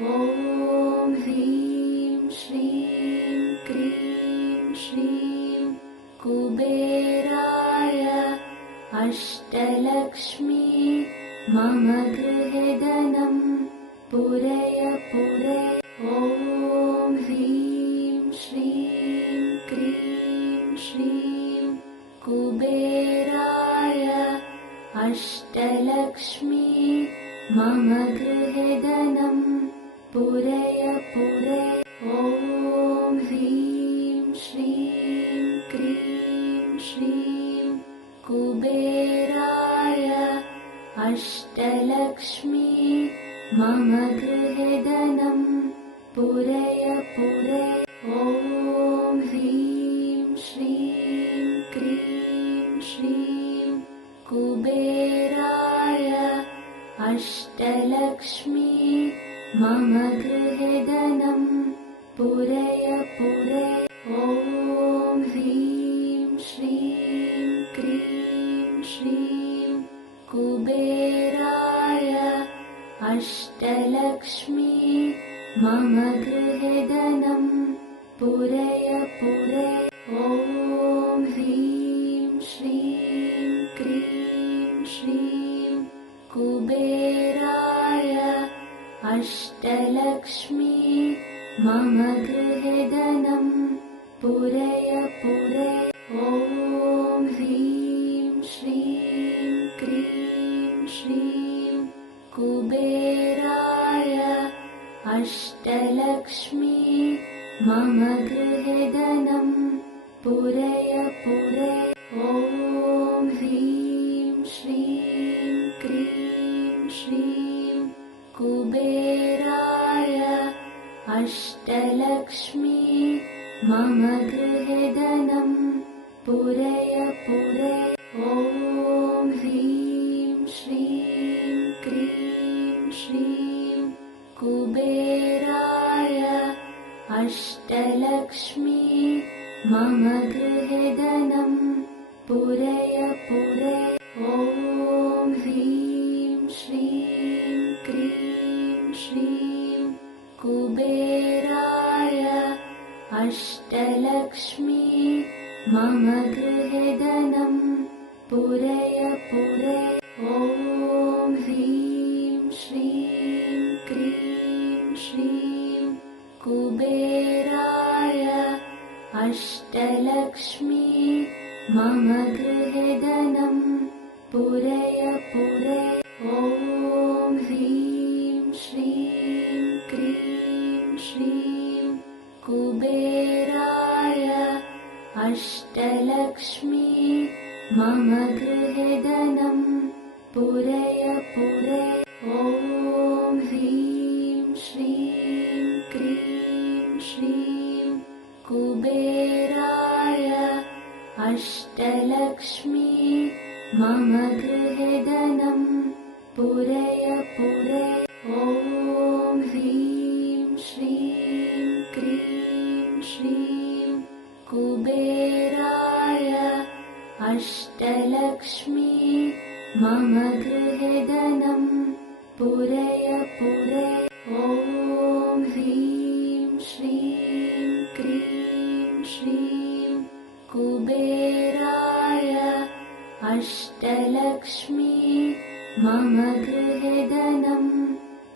ॐ ह्रीं श्रीं क्रीं श्रीं कुबेराय अष्टलक्ष्मी मम गृहे धनं पूरय पूरय। ॐ ह्रीं श्रीं क्रीं श्रीं कुबेराय अष्टलक्ष्मी मम गृहे धनं पूरय पूरय। ॐ ह्रीं श्रीं क्रीं श्रीं कुबेराय अष्टलक्ष्मी मम गृहे धनं पूरय पूरय। ॐ ह्रीं श्रीं क्रीं श्रीं कुबेराय अष्टलक्ष्मी मम गृहे धनं पूरय पूरय। ॐ ह्रीं श्रीं क्रीं श्रीं कुबेराय अष्टलक्ष्मी मम गृहे धनं पूरय पूरय। ॐ ह्रीं श्रीं क्रीं श्रीं कुबेराय अष्टलक्ष्मी मम गृहे धनं पूरय पूरय। ॐ ह्रीं श्रीं क्रीं श्रीं कुबेराय अष्टलक्ष्मी मम गृहे धनं पूरय पूरय। ॐ ह्रीं श्रीं क्रीं श्रीं कुबेराय अष्टलक्ष्मी मम गृहे धनं पूरय पूरय। ॐ ह्रीं श्रीं क्रीं श्रीं कुबेराय अष्टलक्ष्मी मम गृहे धनं पूरय पूरय। ॐ ह्रीं श्रीं क्रीं श्रीं कुबेराय अष्टलक्ष्मी मम गृहे धनं पूरय पूरय। ॐ ह्रीं श्रीं क्रीं श्रीं कुबेराय अष्टलक्ष्मी मम गृहे धनं पूरय पूरय। ॐ ह्रीं श्रीं क्रीं श्रीं कुबेराय अष्टलक्ष्मी मम गृहे धनं पूरय पूरय। ॐ ह्रीं श्रीं क्रीं श्रीं कुबेराय अष्टलक्ष्मी मम गृहे धनं पूरय पूरय। ॐ ह्रीं श्रीं क्रीं श्रीं कुबेराय अष्टलक्ष्मी मम गृहे धनं पूरय पूरय। ॐ ह्रीं श्रीं क्रीं श्रीं कुबेराय अष्टलक्ष्मी मम गृहे धनं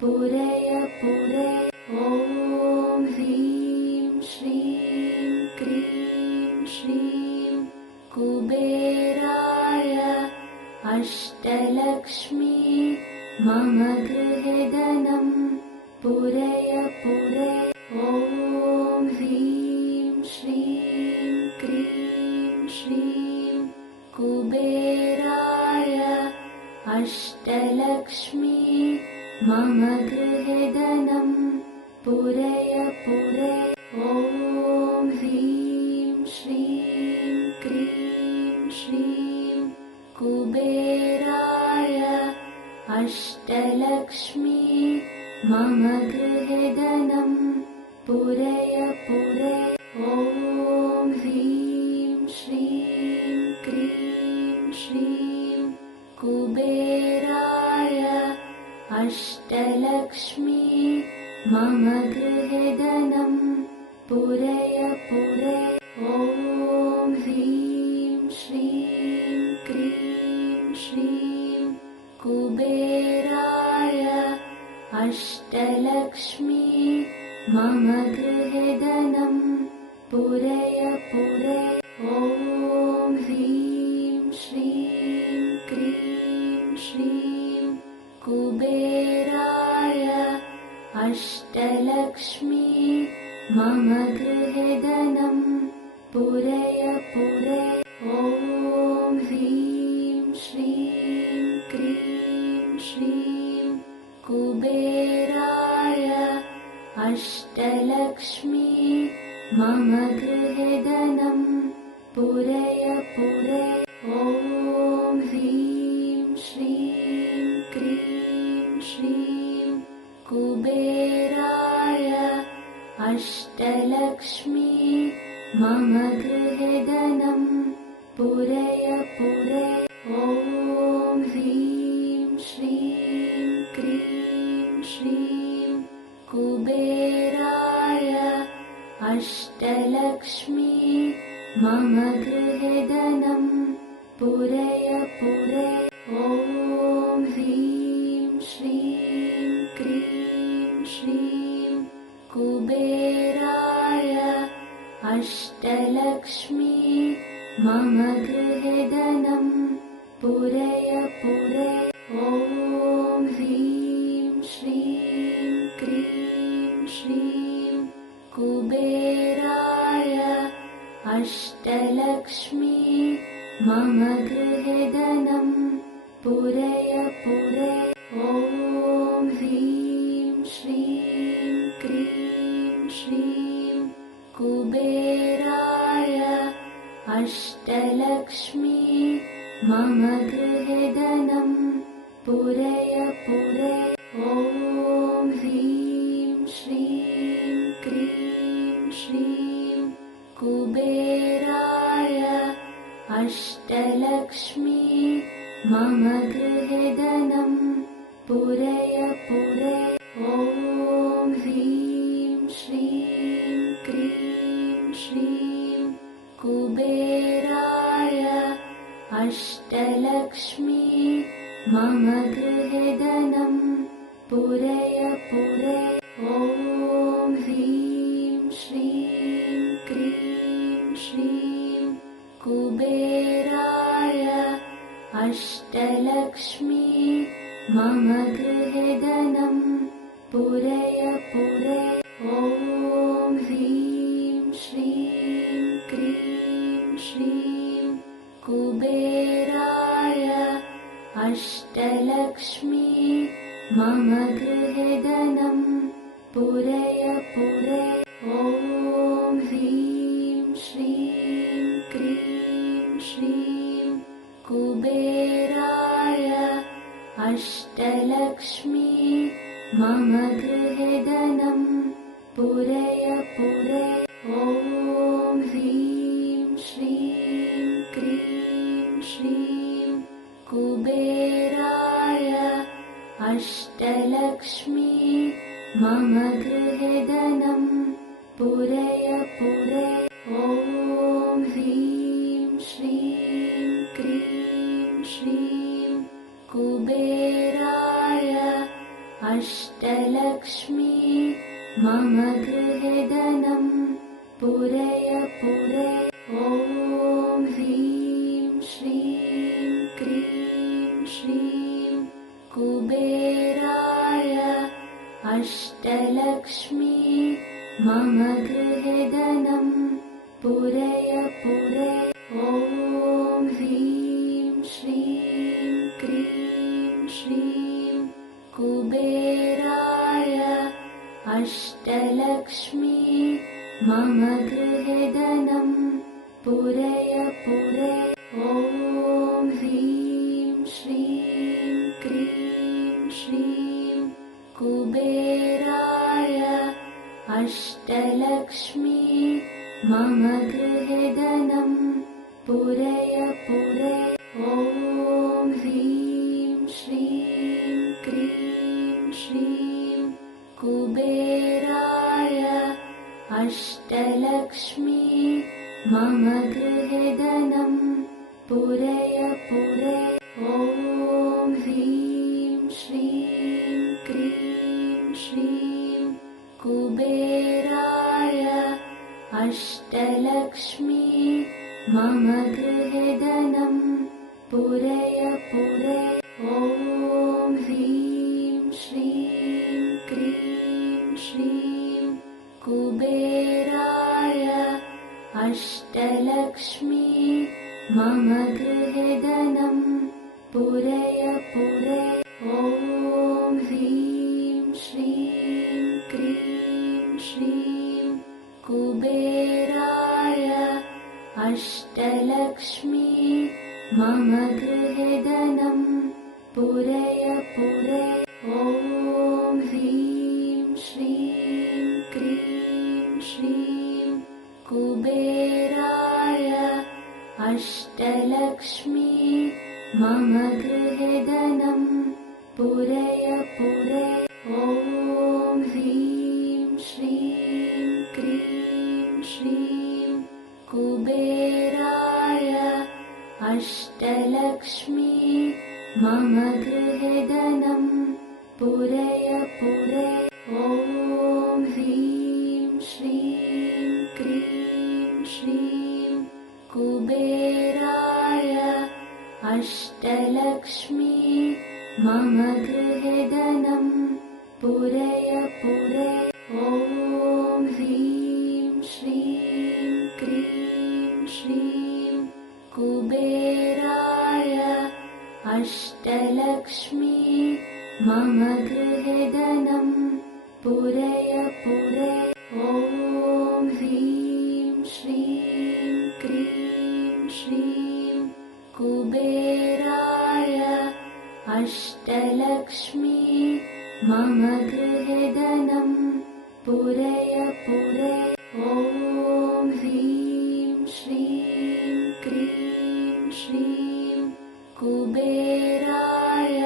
पूरय पूरय। ॐ ह्रीं श्रीं क्रीं श्रीं कुबेराय अष्टलक्ष्मी मम गृहे धनं पूरय पूरय। ॐ ह्रीं श्रीं क्रीं श्रीं कुबेराय अष्टलक्ष्मी मम गृहे धनं पूरय पूरय। ॐ ह्रीं श्रीं क्रीं श्रीं कुबेराय अष्टलक्ष्मी मम गृहे धनं पूरय पूरय। ॐ ह्रीं श्रीं क्रीं श्रीं कुबेराय अष्टलक्ष्मी मम गृहे धनं पूरय पूरय। ॐ ह्रीं श्रीं क्रीं श्रीं कुबेराय अष्टलक्ष्मी मम गृहे धनं पूरय पूरय। ॐ ह्रीं श्रीं क्रीं श्रीं कुबेराय अष्टलक्ष्मी मम गृहे धनं पूरय पूरय। ॐ ह्रीं श्रीं क्रीं श्रीं कुबेराय अष्टलक्ष्मी मम गृहे धनं पूरय पूरय। ॐ ह्रीं श्रीं क्रीं श्रीं कुबेराय अष्टलक्ष्मी मम गृहे धनं पूरय पूरय। ॐ ह्रीं श्रीं क्रीं श्रीं कुबेराय अष्टलक्ष्मी मम गृहे धनं पूरय पूरय। ॐ ह्रीं श्रीं क्रीं श्रीं कुबेराय अष्टलक्ष्मी मम गृहे धनं पूरय पूरय। ॐ ह्रीं श्रीं क्रीं श्रीं कुबेराय अष्टलक्ष्मी मम गृहे धनं पूरय पूरय। ॐ ह्रीं श्रीं क्रीं श्रीं कुबेराय अष्टलक्ष्मी मम गृहे धनं पूरय पूरय। ॐ ह्रीं श्रीं क्रीं श्रीं कुबेराय अष्टलक्ष्मी मम गृहे धनं पूरय पूरय। ॐ ह्रीं श्रीं क्रीं श्रीं कुबेराय अष्टलक्ष्मी मम गृहे धनं पूरय पूरय। ॐ ह्रीं श्रीं क्रीं श्रीं कुबेराय अष्टलक्ष्मी मम गृहे धनं पूरय पूरय। ॐ ह्रीं श्रीं क्रीं श्रीं कुबेराय अष्टलक्ष्मी मम गृहे धनं पूरय पूरय। ॐ ह्रीं श्रीं क्रीं श्रीं कुबेराय अष्टलक्ष्मी मम गृहे धनं पूरय पूरय। ॐ ह्रीं श्रीं क्रीं श्रीं कुबेराय अष्टलक्ष्मी मम गृहे धनं पूरय पूरय। ॐ ह्रीं श्रीं क्रीं श्रीं कुबेराय अष्टलक्ष्मी मम गृहे धनं पूरय पूरय। ॐ ह्रीं श्रीं क्रीं श्रीं कुबेराय अष्टलक्ष्मी मम गृहे धनं पूरय पूरय। ॐ ह्रीं श्रीं क्रीं श्रीं कुबेराय अष्टलक्ष्मी मम गृहे धनं पूरय पूरय। ॐ ह्रीं श्रीं क्रीं श्रीं कुबेराय अष्टलक्ष्मी मम गृहे धनं पूरय पूरय। ॐ ह्रीं श्रीं क्रीं श्रीं कुबेराय कुबेराय अष्टलक्ष्मी मम गृहे धनं पूरय पूरय। ॐ ह्रीं श्रीं क्रीं श्रीं कुबेराय अष्टलक्ष्मी मम गृहे धनं पूरय पूरय। ॐ ह्रीं श्रीं क्रीं श्रीं कुबेराय अष्टलक्ष्मी मम गृहे धनं पूरय पूरय। ॐ ह्रीं श्रीं क्रीं श्रीं कुबेराय अष्टलक्ष्मी मम गृहे धनं पूरय पूरय। ॐ ह्रीं श्रीं क्रीं श्रीं कुबेराय अष्टलक्ष्मी मम गृहे धनं पूरय पूरय। ॐ ह्रीं श्रीं क्रीं श्रीं कुबेराय अष्टलक्ष्मी मम गृहे धनं पूरय पूरय। ॐ ह्रीं श्रीं क्रीं श्रीं कुबेराय अष्टलक्ष्मी मम गृहे धनं पूरय पूरय। ॐ ह्रीं श्रीं क्रीं श्रीं कुबेराय अष्टलक्ष्मी मम गृहे धनं पूरय पूरय। ॐ ह्रीं श्रीं क्रीं श्रीं कुबेराय अष्टलक्ष्मी मम गृहे धनं पूरय पूरय। ॐ ह्रीं श्रीं क्रीं श्रीं कुबेराय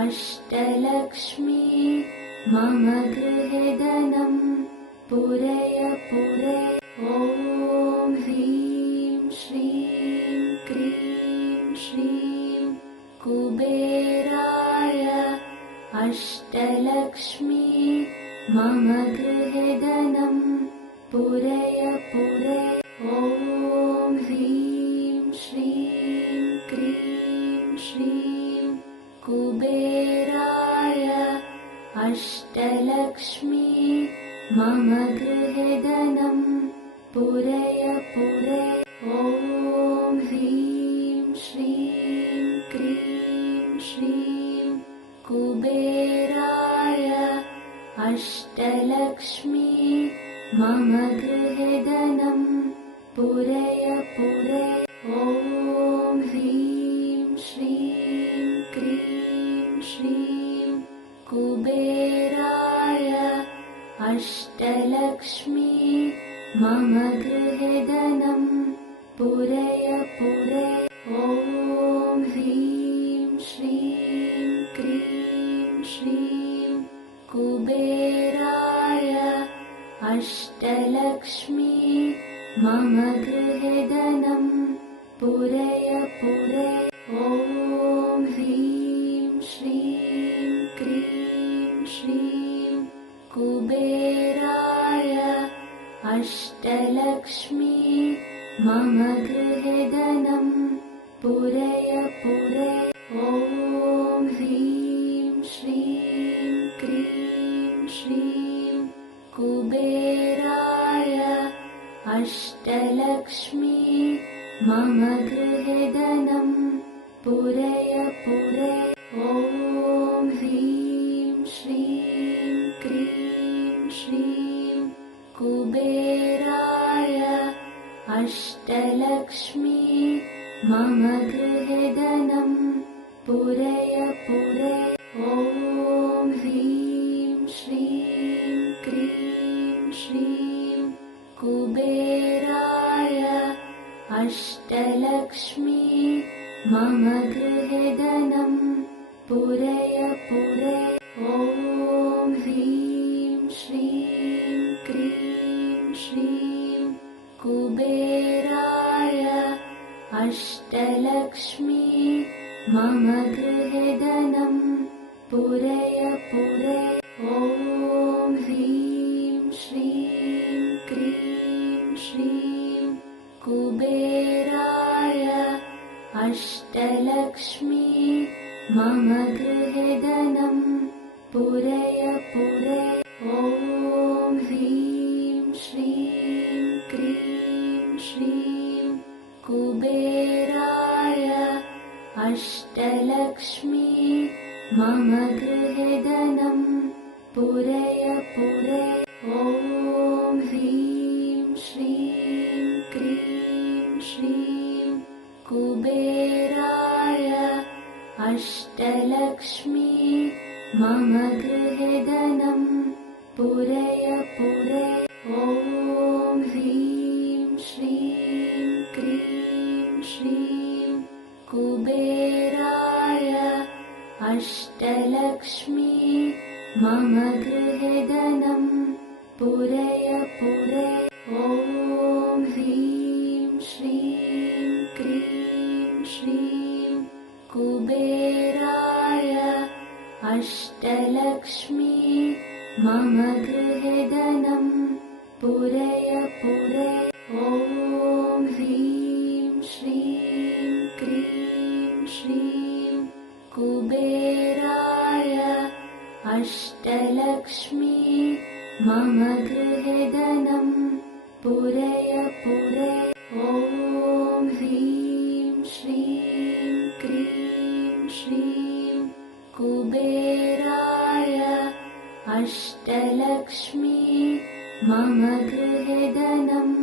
अष्टलक्ष्मी मम गृहे धनं पूरय पूरय। ॐ ह्रीं श्रीं क्रीं श्रीं कुबेराय अष्टलक्ष्मी मम गृहे धनं पूरय पूरय। ॐ ह्रीं श्रीं क्रीं श्रीं कुबेराय अष्टलक्ष्मी मम गृहे धनं पूरय पूरय। ॐ ह्रीं श्रीं क्रीं श्रीं कुबेराय अष्टलक्ष्मी मम गृहे धनं पूरय पूरय। ॐ ह्रीं श्रीं क्रीं श्रीं कुबेराय अष्टलक्ष्मी मम गृहे धनं पूरय पूरय। ॐ ह्रीं श्रीं क्रीं श्रीं कुबेराय अष्टलक्ष्मी मम गृहे धनं पूरय पूरय। ॐ ह्रीं श्रीं क्रीं श्रीं कुबेराय अष्टलक्ष्मी मम गृहे धनं पूरय पूरय। ॐ ह्रीं श्रीं क्रीं श्रीं कुबेराय अष्टलक्ष्मी मम गृहे धनं पूरय पूरय। ॐ ह्रीं श्रीं क्रीं श्रीं कुबेराय अष्टलक्ष्मी मम गृहे धनं पूरय पूरय। ॐ ह्रीं श्रीं क्रीं श्रीं कुबेराय अष्टलक्ष्मी मम गृहे धनं पूरय पूरय। ॐ ह्रीं श्रीं अष्टलक्ष्मी मम गृहे धनं पूरय पूरय ॐ ह्रीं श्रीं क्रीं श्रीं कुबेराय अष्टलक्ष्मी मम गृहे धनं पूरय पूरय ॐ ह्रीं श्रीं क्रीं श्रीं कुबेराय अष्टलक्ष्मी मम गृहे धनं पूरय पूरय ॐ ह्रीं श्रीं क्रीं श्रीं कुबेराय अष्टलक्ष्मी मम गृहे धनं पूरय पूरय ॐ ह्रीं श्रीं क्रीं श्रीं कुबेराय अष्टलक्ष्मी मम गृहे धनं पूरय पूरय ॐ ह्रीं श्रीं क्रीं श्रीं कुबेराय अष्टलक्ष्मी मम गृहे धनं पूरय पूरय ॐ ह्रीं श्रीं क्रीं श्रीं कुबेराय अष्टलक्ष्मी मम गृहे धनं पूरय पूरय ॐ ह्रीं श्रीं क्रीं श्रीं कुबेराय अष्टलक्ष्मी मम गृहे धनं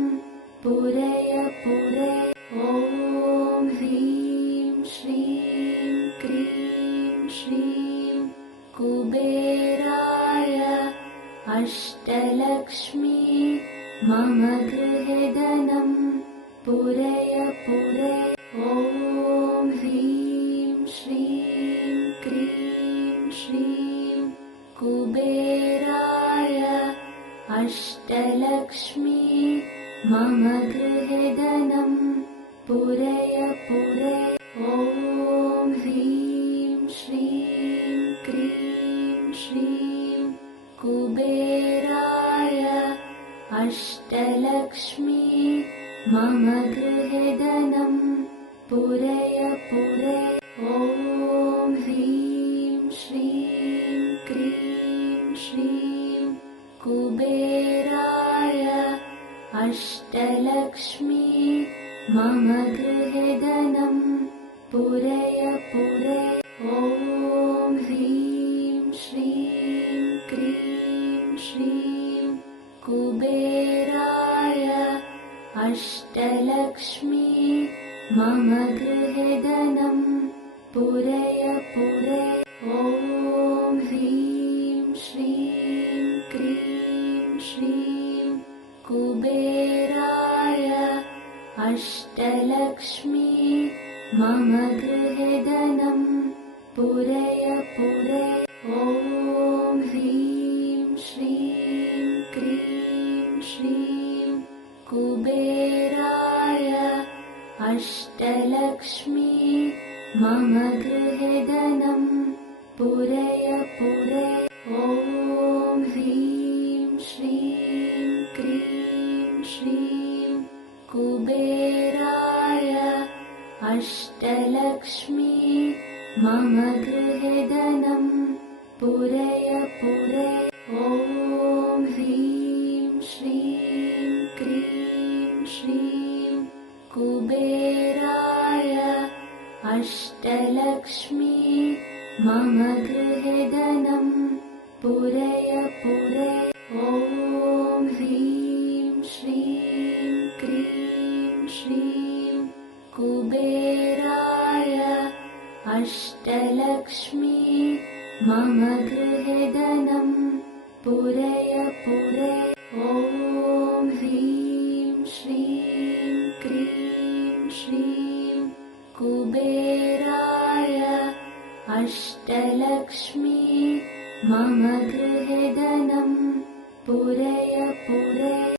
पूरय पूरय ॐ ह्रीं श्रीं क्रीं श्रीं कुबेराय अष्टलक्ष्मी मम गृहे धनं पूरय पूरय ॐ ह्रीं श्रीं क्रीं श्रीं कुबेराय अष्टलक्ष्मी मम गृहे धनं पूरय पूरय ॐ ह्रीं श्रीं क्रीं श्रीं कुबेराय अष्टलक्ष्मी मम गृहे धनं पूरय पूरय ॐ ह्रीं श्रीं क्रीं श्रीं कुबेराय अष्टलक्ष्मी मम गृहे धनं पूरय पूरय ॐ ह्रीं श्रीं क्रीं श्रीं कुबेराय अष्टलक्ष्मी मम गृहे धनं पूरय पूरय ॐ ह्रीं श्रीं क्रीं श्रीं कुबेराय अष्टलक्ष्मी मम गृहे धनं पूरय पूरय ॐ ह्रीं श्रीं क्रीं श्रीं कुबेराय अष्टलक्ष्मी मम गृहे धनं पूरय पूरय ॐ ह्रीं श्रीं क्रीं श्रीं कुबेराय अष्टलक्ष्मी मम गृहे धनं पूरय पूरय ॐ ह्रीं श्रीं क्रीं श्रीं कुबेराय अष्टलक्ष्मी मम गृहे धनं पूरय पूरय ॐ ह्रीं श्रीं क्रीं श्रीं कुबेराय अष्टलक्ष्मी मम गृहे धनं पूरय पूरय ॐ ह्रीं श्रीं क्रीं श्रीं कुबेराय अष्टलक्ष्मी मम गृहे धनं पूरय पूरय